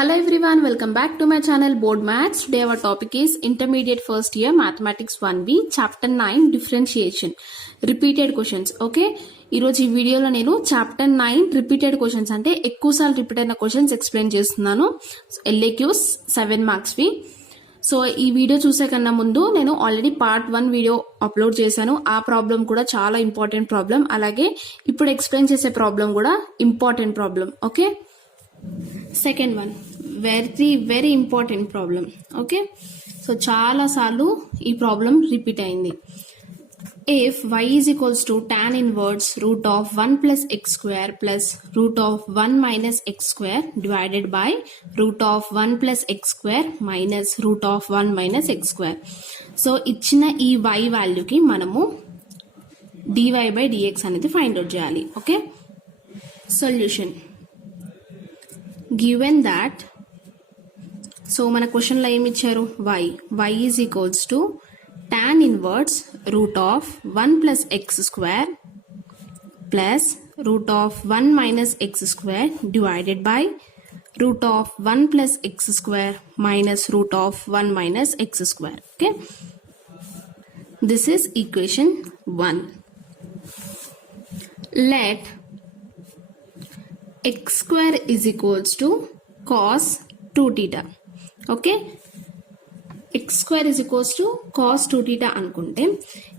Hello everyone, welcome back to my channel Board Maths. Today our topic is Intermediate First Year Mathematics 1B Chapter 9 Differentiation Repeated Questions. Okay, ఈరోజు ఈ వీడియోలో నేను చాప్టర్ 9 repeated questions అంటే ఎక్కువసార్లు రిపీట్ అయిన questions explain చేస్తున్నాను. LAQs 7 marks వి. సో ఈ వీడియో చూసే కన్నా ముందు నేను ఆల్రెడీ పార్ట్ 1 వీడియో అప్లోడ్ చేశాను. ఆ ప్రాబ్లం కూడా చాలా ఇంపార్టెంట్ ప్రాబ్లం, అలాగే ఇప్పుడు ఎక్స్ప్లెయిన్ చేసే ప్రాబ్లం కూడా important problem. Okay, second one very important problem. Okay, so చాలా సార్లు ఈ ప్రాబ్లం రిపీట్ అయింది. If y is equals to tan inverse root of 1 plus x square plus root of 1 minus x square divided by root of 1 plus x square minus root of 1 minus x square. So ఇచ్చిన ఈ y వాల్యూకి మనము dy by dx అనేది find out చేయాలి. Okay, solution given that, so మన క్వశ్చన్లో ఏమి ఇచ్చారు, y is equals to tan inverse root of 1 plus x square plus root of 1 minus x square divided by root of 1 plus x square minus root of 1 minus x square. Okay, this is equation 1. Let x square is equals to cos 2 theta. Okay, X square is equals to cos 2 theta అనుకుంటే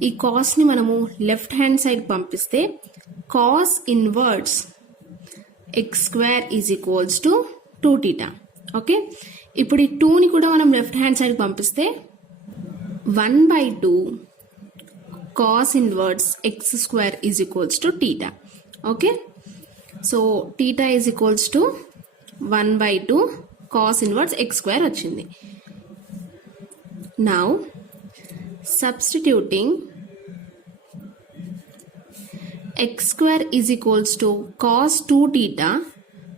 ఈ కాస్ని మనము left hand side పంపిస్తే cos inverse X square is equals to 2 theta. Okay, ఇప్పుడు ఈ 2ని కూడా మనం లెఫ్ట్ హ్యాండ్ సైడ్ పంపిస్తే 1/2 cos inverse X square is equals to theta. Okay, so theta is equals to 1/2 cos inverse X square వచ్చింది. Now substituting x square is equals to cos 2 theta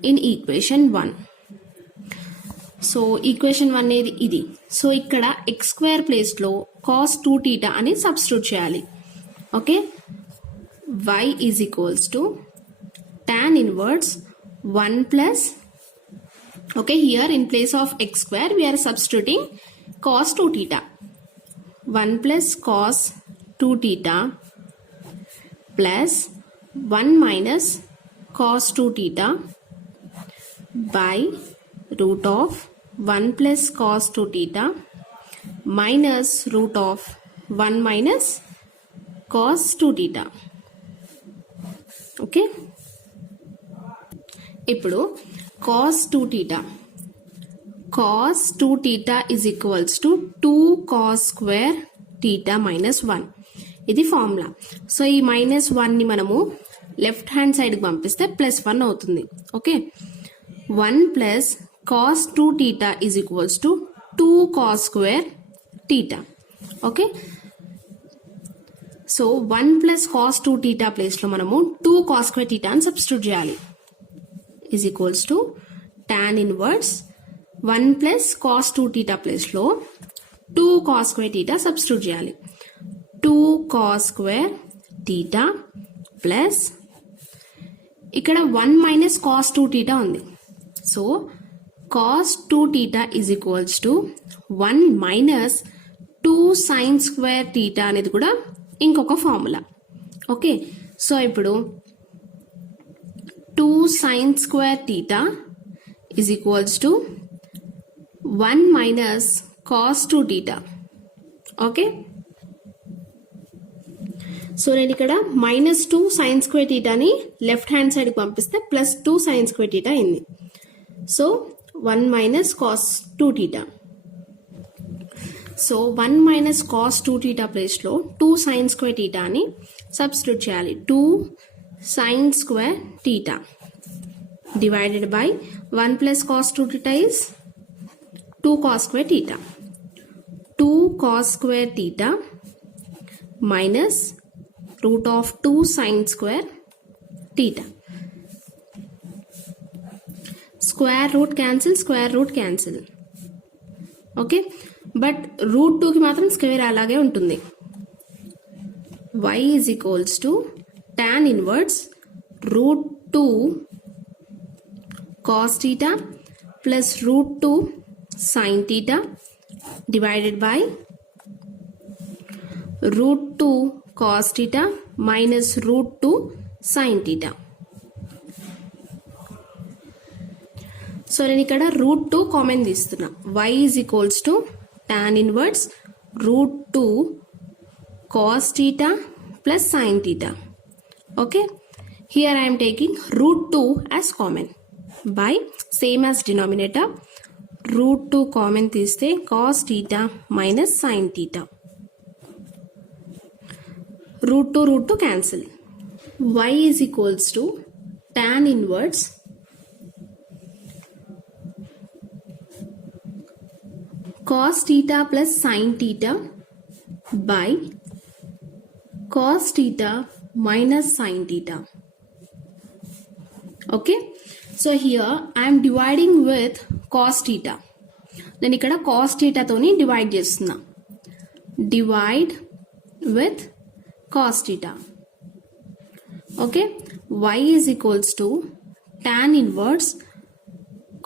in equation 1. So equation 1 అనేది ఇది. సో ఇక్కడ x square place లో cos 2 theta అని సబ్స్టిట్యూట్ చేయాలి. Okay, y is equals to tan inverse 1 plus, okay, here in place of x square we are substituting cos 2 theta. 1 plus cos 2 theta plus 1 minus cos 2 theta by root of 1 plus cos 2 theta minus root of 1 minus cos 2 theta. Okay, ఇప్పుడు cos 2 theta cos 2 theta is equals to 2 cos square theta minus 1. ఇది formula. So ఈ మైనస్ 1ని మనము left hand సైడ్కి పంపిస్తే +1 అవుతుంది. ఓకే, 1 plus cos 2 theta is equals to 2 cos square theta. Okay, so 1 plus cos 2 theta ప్లేస్లో మనము 2 cos square theta అని సబ్స్టిట్యూట్ చేయాలి. is equals to tan inverse 1 plus cos 2 theta place లో 2 cos square theta సబ్స్టిట్యూట్ చేయాలి. 2 cos square theta plus ఇక్కడ 1 minus cos 2 theta ఉంది. So cos 2 theta is equals to 1 minus 2 sin square theta అనేది కూడా ఇంకొక formula. Okay, so ఇప్పుడు 2 sin square theta is equals to 1 minus cos 2 theta. Okay, so నేను ఇక్కడ -2 sin square theta ని left hand సైడ్కి పంపిస్తే +2 sin square theta అయింది. సో 1 minus cos 2 theta. So 1 minus cos 2 theta ప్లేస్లో 2 sin square theta అని సబ్స్టిట్యూట్ చేయాలి. 2 sin square theta divided by 1 plus cos 2 theta is 2 cos square theta. 2 cos square theta minus root of 2 sin square theta. Square root cancel, square root cancel. Okay, but root 2కి మాత్రం స్క్వేర్ అలాగే ఉంటుంది. y is equals to tan inverse root 2 cos theta plus root 2 sin theta divided by root 2 cos theta minus root 2 sin theta. So నేను ఇక్కడ root 2 common తీస్తున్నా. y is equals to tan inverse root 2 cos theta plus sin theta. Okay, here I am taking root 2 as common by same as denominator root 2 common తీస్తే cos theta minus sin theta. root 2 cancel. y is equals to tan inverse cos theta plus sin theta by cos theta minus sin theta. Okay, so here I am dividing with cos theta. నేను ఇక్కడ cos theta తోని డివైడ్ చేస్తున్నా. divide with cos theta. Okay, y is equals to tan inverse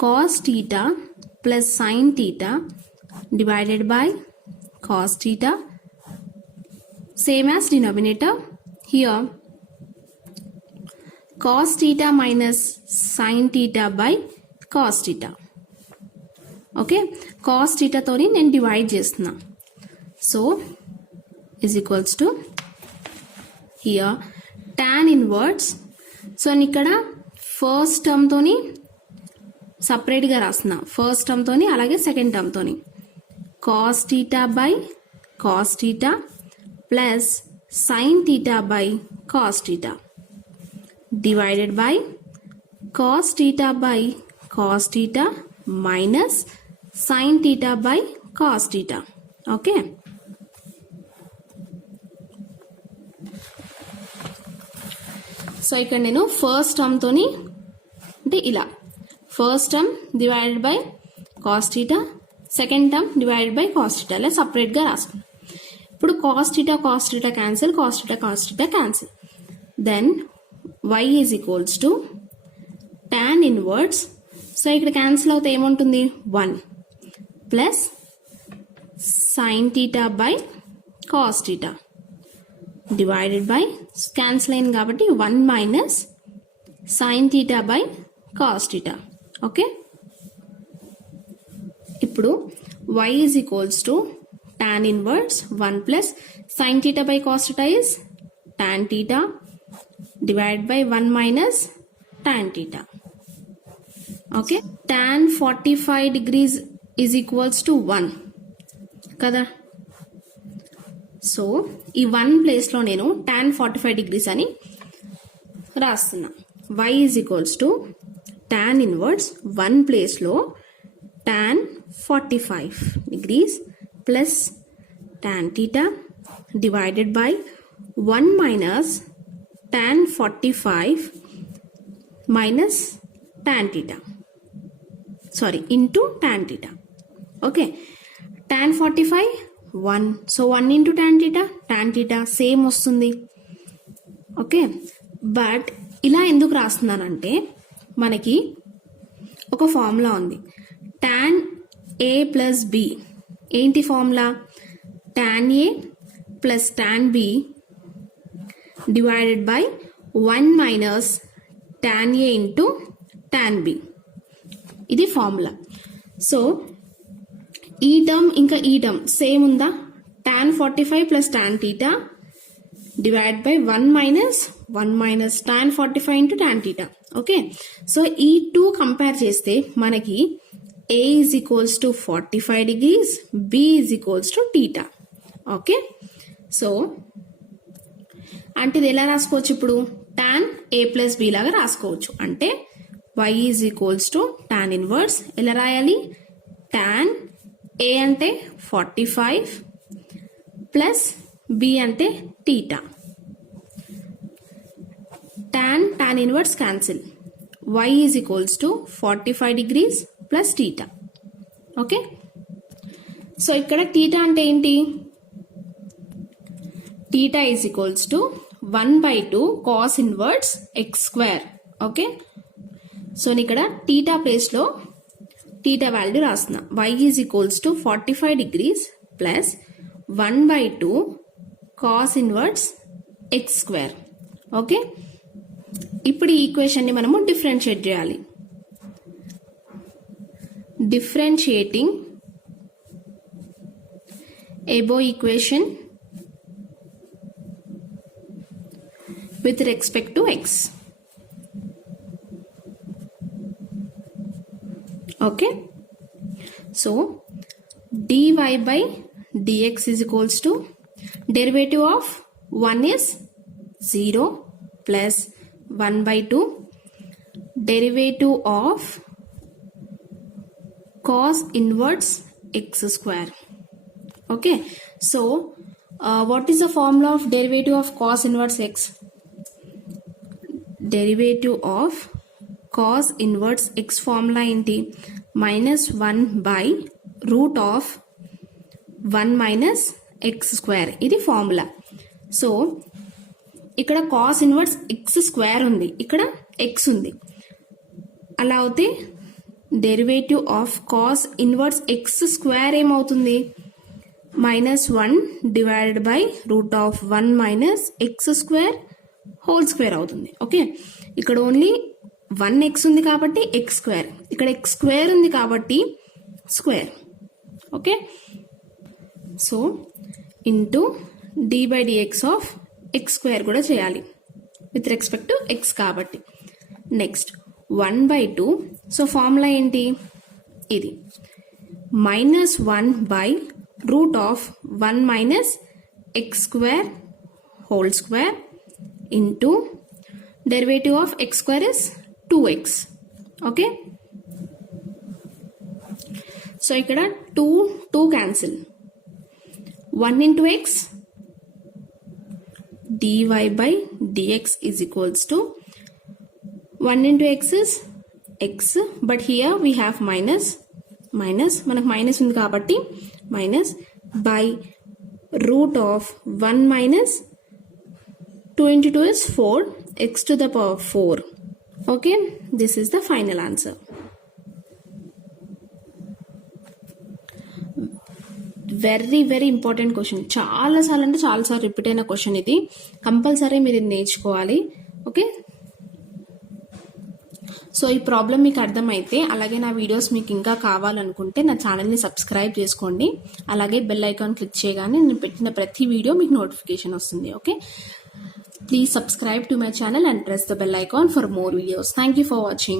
cos theta plus sin theta divided by cos theta, same as denominator. Here cos theta minus sin theta by cos theta. Okay, cos theta తోని నేను డివైడ్ చేస్తున్నా. So is equals to here tan inverse. So నేను ఇక్కడ first term తోని సపరేట్ గా రాస్తున్నా. First term తోని అలాగే సెకండ్ టర్మ్ తోని cos theta by cos theta plus sin theta by cos theta divided by cos theta by cos theta minus sin theta by cos theta. Okay, so ఇక్కడ నేను first term తోని అంటే ఇలా first term divided by cos theta, second term divided by cos theta అలా separate గా రాసుకున్నాం. ఇప్పుడు cos theta cancel, cos theta cancel. Then y is equals to tan inverse. So ఇక్కడ క్యాన్సిల్ అవుతే ఏముంటుంది 1 plus sin theta by cos theta divided by cancel అయింది కాబట్టి 1 minus sin theta by cos theta. Okay, ఇప్పుడు y is equals to tan inverse 1 plus sin theta by cos theta is tan theta divided by 1 minus tan theta. Okay, tan 45 degrees is equals to 1 కదా. సో ఈ 1 ప్లేస్ లో నేను tan 45 degrees అని రాస్తున్నా. y is equals to tan inverse 1 ప్లేస్ లో tan 45 degrees plus tan theta divided by 1 minus tan 45 minus tan theta, sorry, into tan theta. Okay, tan 45 1, so 1 into tan theta same వస్తుంది. Okay, but ఇలా ఎందుకు రాస్తున్నానంటే మనకి ఒక ఫార్ములా ఉంది tan a plus b. ఏంటి formula? tan a plus tan b divided by 1 minus tan a into tan b. ఇది formula. So ఈ టర్మ్ ఇంకా ఈ టర్మ్ సేమ్ ఉందా? tan 45 plus tan theta divided by 1 minus tan 45 into tan theta. Okay, so ఈ 2 కంపేర్ చేస్తే మనకి a is equals to 45 degrees, b is equals to theta. Okay, so అంటే ఇది ఎలా రాసుకోవచ్చు? ఇప్పుడు tan a plus b లాగా రాసుకోవచ్చు. అంటే y is equals to tan inverse ఎలా రాయాలి? tan a అంటే 45 ప్లస్ b అంటే theta. tan inverse cancel. y is equals to 45 degrees plus theta. Okay, so ఇక్కడ theta అంటే ఏంటి? theta is equals to 1/2 cos inverse x square. Okay, so ఇక్కడ theta place లో theta value రాస్తున్నా. y is equals to 45 degrees plus 1/2 cos inverse X square. Okay, ఇప్పుడు ఈ ఈక్వేషన్ ని మనము డిఫరెన్షియేట్ చేయాలి. Differentiating above equation with respect to x. Okay, so dy by dx is equals to derivative of 1 is 0 plus 1/2 derivative of cos inverse x square. Okay, so what is the formula of derivative of cos inverse x? Derivative of cos inverse x formula ఏంటి? -1/√1 minus x square. ఇది formula. So ఇక్కడ cos inverse x square ఉంది, ఇక్కడ x ఉంది. అలా అయితే derivative of cos inverse x square ఏమవుతుంది? -1 divided by √1 minus x square whole square అవుతుంది. ఓకే, ఇక్కడ ఓన్లీ 1x ఉంది కాబట్టి x స్క్వేర్, ఇక్కడ x స్క్వేర్ ఉంది కాబట్టి square. Okay, so into d by dx of x square కూడా చేయాలి విత్ రెస్పెక్ట్ టు x కాబట్టి. నెక్స్ట్ 1/2. సో ఫార్ములా ఏంటి? ఇది -1/√1 minus x square whole square into derivative of x square is 2x. Okay, so ఇక్కడ 2 cancel, 1 into x, dy by dx is equals to 1 into x is x, but here we have minus, మనకు మైనస్ ఉంది కాబట్టి minus by √1 minus 2 into 2 is 4, x to the power 4. Okay, this is the final answer. Very very important question. చాలాసార్లు అంటే చాలాసార్లు రిపీట్ అయిన క్వశ్చన్ ఇది. కంపల్సరీ మీరు ఇది నేర్చుకోవాలి. ఓకే, సో ఈ ప్రాబ్లం మీకు అర్థమైతే, అలాగే నా వీడియోస్ మీకు ఇంకా కావాలనుకుంటే నా ఛానల్ని సబ్స్క్రైబ్ చేసుకోండి. అలాగే బెల్ ఐకాన్ క్లిక్ చేయగానే నేను పెట్టిన ప్రతి వీడియో మీకు నోటిఫికేషన్ వస్తుంది. Okay, please subscribe to my channel and press the bell icon for more videos. Thank you for watching.